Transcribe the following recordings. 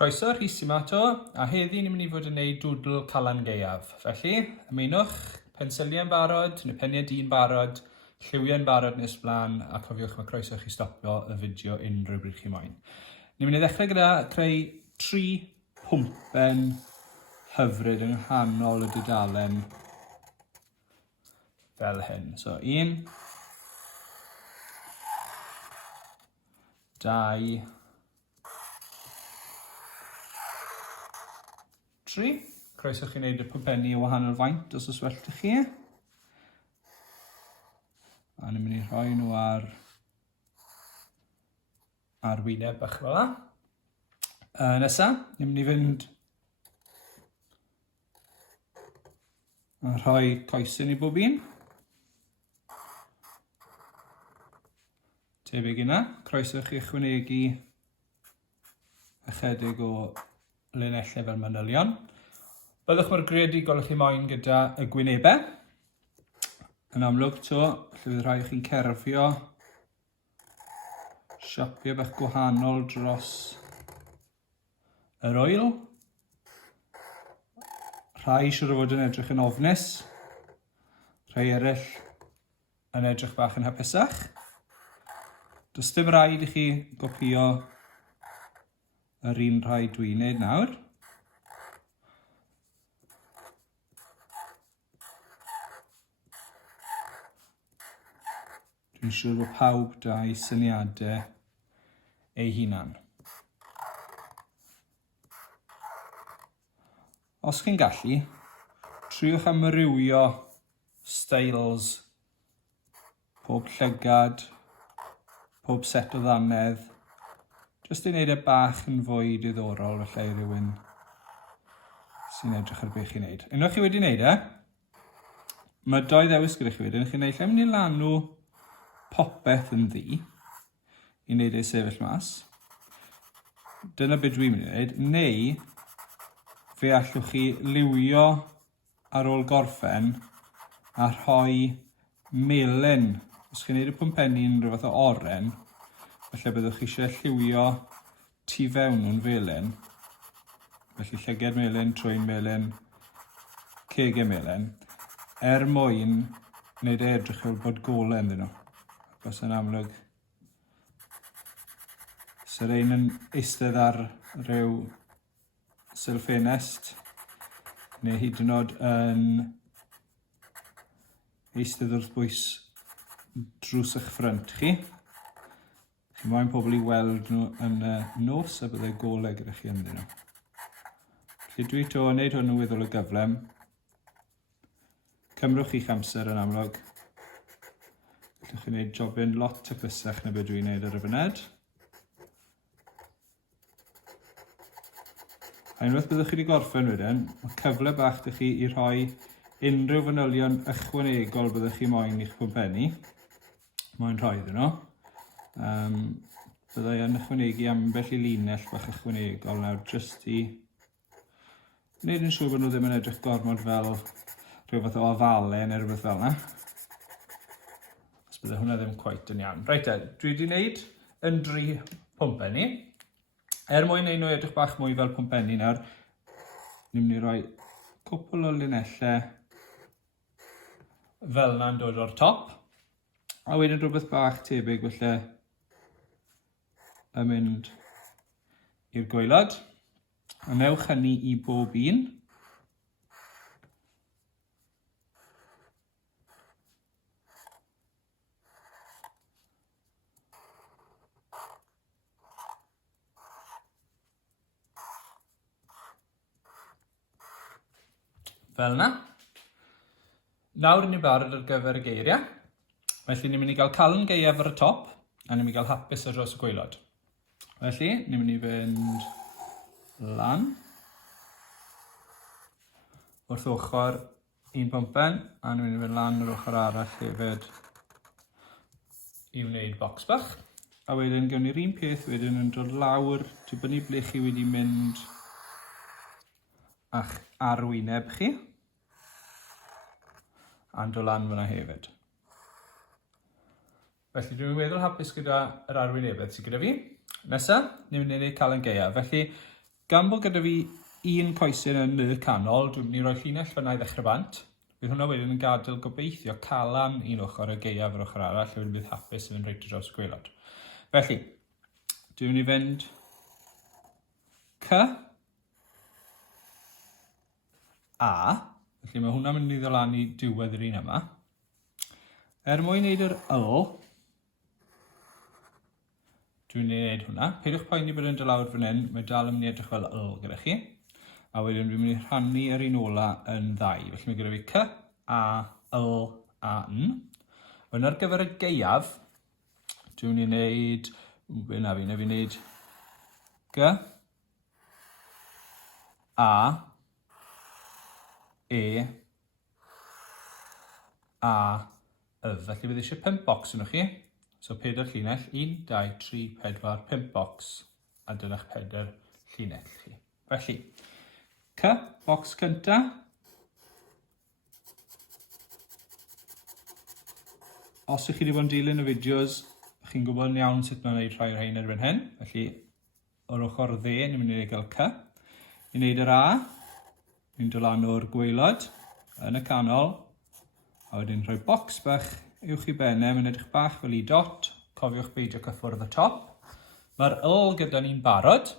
Croeso, Rhys Padarn, a heddi ni'n mynd i fod yn gwneud dŵdl Calan Gaeaf. Felly, ymunwch pensiliau'n barod, neu peniau di'n barod, lliwiau'n barod nes blaen, a cofiwch mae croeso chi stopio y fideo unrhyw bryd chi moyn. Ni'n mynd i ddechrau gyda creu 3 pwmpen hyfryd yng nghanol y dudalen fel hyn. So, 1, 2, 3. Croeso chi wneud y pwmpenni o wahanol faint os well ydych chi. A ni'n mynd i rhoi nhw ar wyneb bach fel yna. Nesa, ni'n mynd i fynd a rhoi coesyn i bob un. Tebyg yna, croeso chi ychwanegu ychydig o linellau fel manylion. Byddwch mor greadigol chi moyn gyda y gwynebau. Yn amlwg to, lle fydd rhai chi'n cerfio siapio bach gwahanol dros yr oil. Rhai siwr o fod yn edrych yn ofnus. Rhai eraill yn edrych bach yn hapusach. Does dim rhaid i chi gopio yr un rhai dwi'n gwneud nawr. Dwi'n siŵr bod pawb da'i syniadau eu hunan. Os chi'n gallu, triwch amrywio steils pob llygad, pob set o ddanedd, jyst i wneud e bach yn fwy diddorol felly rhywun sy'n edrych ar beth chi'n wneud. Unwaith chi wedi wneud e, mae 2 ddewis gyda chi wedyn. Chi'n wneud lle mynd i lanw popeth yn ddi i wneud ei sefyll mas. Dyna beth dwi'n mynd i wneud. Neu fe allwch chi liwio ar ôl gorffen a rhoi melyn. Os chi'n wneud y pwmpenni'n rhywbeth o oren, felly byddwch chi eisiau lliwio tu fewn nhw'n felyn. Felly llyged melyn, trwyn melyn, cegau melyn, mwyn wneud edrych fel bod golau ynddyn nhw. Os yn amlwg, sy'r ein yn eistedd ar ryw sylffenest, neu hyd yn oed yn eistedd wrth bwys drws eich ffrynt chi. Chi moyn pobl i weld nhw yn y nos a byddai golau gyda chi ynddyn nhw. Felly dwi to wneud hwn yn weddol o gyflym. Cymrwch i'ch amser yn amlwg. Gallwch chi wneud jobyn lot taclusach na beth dwi'n wneud ar y fyned. A unwaith byddwch chi wedi gorffen wedyn, mae cyfle bach ydych chi i rhoi unrhyw fanylion ychwanegol byddwch chi moyn i'ch pwmpenni. Moyn rhoi ddyn nhw. Byddai yn ychwanegu ambell i linell bach ychwanegol nawr jyst i wneud yn siŵr bod nhw ddim yn edrych gormod fel rhywbeth o afalau neu rhywbeth fel yna. Os bydde hwnna ddim cweit yn iawn. Reit, dwi wedi wneud yn 3 pwmpenni. Mwyn wneud nhw edrych bach mwy fel pwmpenni nawr, ni'n mynd i roi cwpl o linellau fel yna'n dod o'r top. A wedyn rhywbeth bach tebyg felly yn mynd i'r gwaelod. A newch hynny i bob un. Fel yna. Nawr ni'n barod ar gyfer y geiriau. Felly ni'n mynd i gael Calan Gaeaf ar y top a ni'n mynd i gael Hapus ar dros y gwaelod. Felly ni'n mynd i fynd lan wrth ochr un pwmpen a ni'n mynd i fynd lan yr ochr arall hefyd i wneud bocs bach. A wedyn gawn ni'r un peth wedyn yn dod lawr dibynnu ble chi wedi mynd a'ch arwyneb chi. A'n dod lan fyna hefyd. Felly dwi'n meddwl hapus gyda yr arwynebedd sydd gyda fi. Nesa, ni'n mynd i wneud Calan Gaeaf. Felly, Gan bod gyda fi un coesyn yn y canol, dwi'n mynd i roi llinell fyna i ddechrau bant. Bydd hwnna wedyn yn gadael gobeithio Calan un ochr a Gaeaf yr ochr arall, wedyn bydd Hapus yn mynd reit ar draws y gwaelod. Felly, dwi'n mynd i fynd C, A, felly mae hwnna'n mynd i ddolan i diwedd yr un yma. Mwyn wneud yr L, dwi'n mynd i wneud hwnna. Peidiwch poeni bod yn dod lawr fan hyn, mae dal yn mynd i edrych fel L gyda chi. A wedyn dwi'n mynd i rhannu yr un ola yn 2. Felly mae gyda fi C, A, L, A, N. Wedyn ar gyfer y Gaeaf, dwi'n mynd i wneud, na fi wneud G, A, E, A, Y. Felly bydd eisiau 5 bocs yn chi. So 4 llinell, 1, 2, 3, 4, 5 bocs. A dyna'ch 4 llinell chi. Felly, C, bocs cynta. Os ych chi wedi bod yn dilyn y fideos, chi'n gwybod yn iawn sut mae'n gwneud rhai o'r hein erbyn hyn. Felly, o'r ochr dde, ni'n mynd i gael C. I wneud yr A, ni'n dod lan o'r gwaelod, yn y canol, a wedyn rhoi bocs bach uwch i benne, mae'n edrych bach fel i dot. Cofiwch beidio cyffwrdd y top. Mae'r L gyda ni'n barod.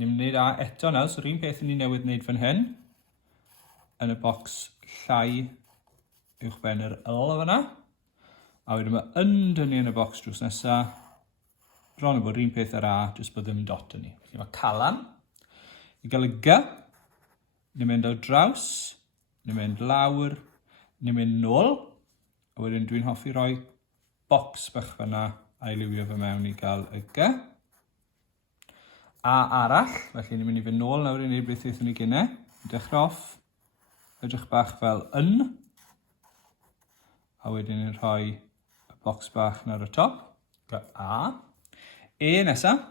Ni'n mynd A eto nawr, so'r un peth ni'n newydd wneud fan hyn. Yn y bocs llai uwch ben yr L fyna. A wedyn mae dyn ni yn y bocs drws nesaf. Bron o bod yr un peth ar A, jyst bod ddim yn dot yn ni. Felly mae Calan. I gael y G, ni'n mynd o draws, ni'n mynd lawr, ni'n mynd nôl. A wedyn dwi'n hoffi roi bocs bach fyna a'i liwio fy mewn i gael y G. A arall, felly ni'n mynd i fynd nôl nawr i wneud beth eithon ni gynnau. Dechrau off, edrych bach fel yn. A wedyn ni'n rhoi y bocs bach na ar y top. Gael A. E nesaf,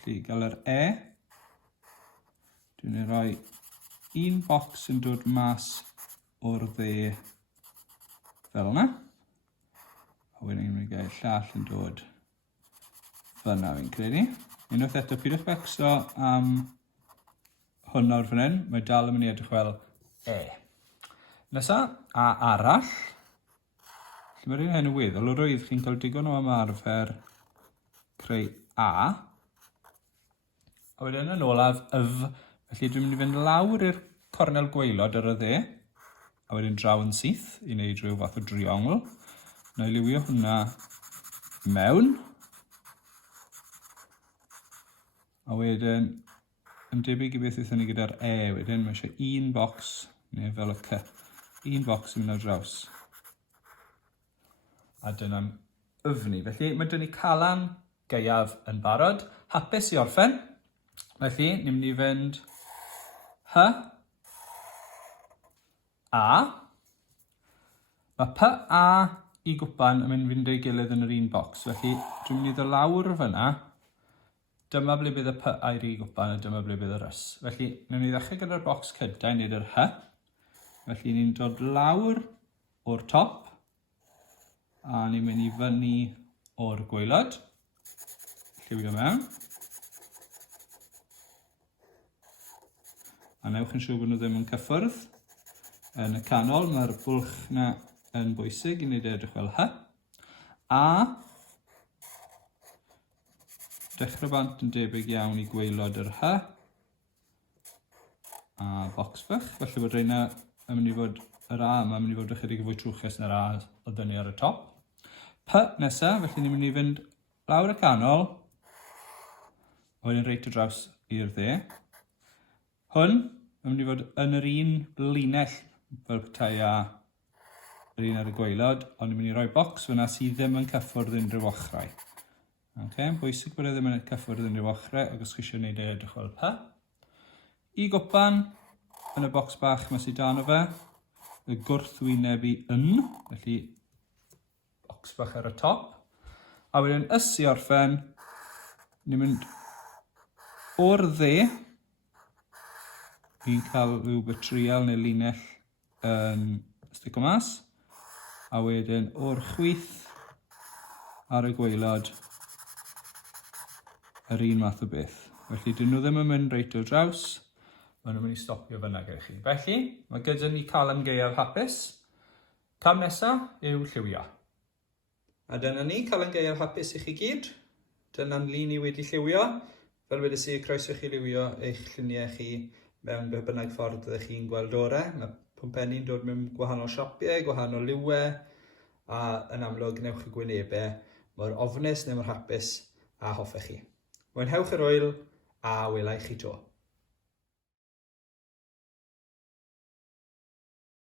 felly gael yr E. Dwi'n rhoi un bocs yn dod mas o'r dde fel yna. A wedyn ni'n mynd i gael llall yn dod fyna fi'n credu. Unwaith eto, pidwch becso am hwn nawr fan hyn. Mae dal yn mynd i edrych fel E. Nesa, A arall. Felly mae'r un hyn yn weddol o rwydd chi'n cael digon o ymarfer creu A. A wedyn yn olaf F. Felly dwi'n mynd i fynd lawr i'r cornel gwaelod ar y dde. A wedyn draw yn syth i wneud rhyw fath o driongl. Na i liwio hwnna mewn. A wedyn, yn debyg i beth eithon ni gyda'r E wedyn, mae eisiau un bocs, neu fel y C, un bocs yn mynd ar draws. A dyna'n yfni. Felly mae dyn ni Calan Gaeaf yn barod. Hapus i orffen. Felly, ni'n mynd i fynd H, A. Mae P, A i gwpan yn mynd fynd ei gilydd yn yr un bocs. Felly, dwi'n mynd i ddod lawr fyna. Dyma ble bydd y P a'r i gwpan a dyma ble bydd yr S. Felly, newn ni ddechrau gyda'r bocs cynta i wneud yr H. Felly, ni'n dod lawr o'r top. A ni'n mynd i fyny o'r gwaelod. Lliwio mewn. A newch yn siŵr bod nhw ddim yn cyffwrdd. Yn y canol, mae'r bwlch yna yn bwysig i wneud edrych fel H. A dechrau bant yn debyg iawn i gwaelod yr H. A bocs bach. Felly bod reina yn mynd i fod yr A yma yn mynd i fod ychydig fwy trwchus na'r A o dynnu ar y top. P nesaf, felly ni'n mynd i fynd lawr y canol. A wedyn reit o draws i'r dde. Hwn yn mynd i fod yn yr un linell fel petai a yr un ar y gwaelod, ond ni'n mynd i roi bocs fyna sydd ddim yn cyffwrdd unrhyw ochrau. Bwysig bod e ddim yn cyffwrdd unrhyw ochrau, ac os chi eisiau gwneud edrych fel P. I gwpan, yn y bocs bach mae sydd dan o fe, y gwrthwyneb i yn, felly bocs bach ar y top. A wedyn ys i orffen, ni'n mynd o'r dde, ni'n cael rhyw batrial neu linell yn stico mas, a wedyn o'r chwith ar y gwaelod, yr un math o beth. Felly, dyn nhw ddim yn mynd reit o draws. Maen nhw'n mynd i stopio fyna gyda chi. Felly, mae gyda ni Calan Gaeaf hapus. Cam nesaf yw lliwio. A dyna ni, Calan Gaeaf hapus i chi gyd. Dyna'n lun i wedi lliwio. Fel wedys i, croeso chi liwio eich lluniau chi mewn be bynnag ffordd ydych chi'n gweld ore. Mae pwmpenni'n dod mewn gwahanol siapiau, gwahanol liwau, a yn amlwg wnewch chi gwynebau mor ofnus neu mor hapus a hoffech chi. Mwynhewch yr wyl a welai chi to.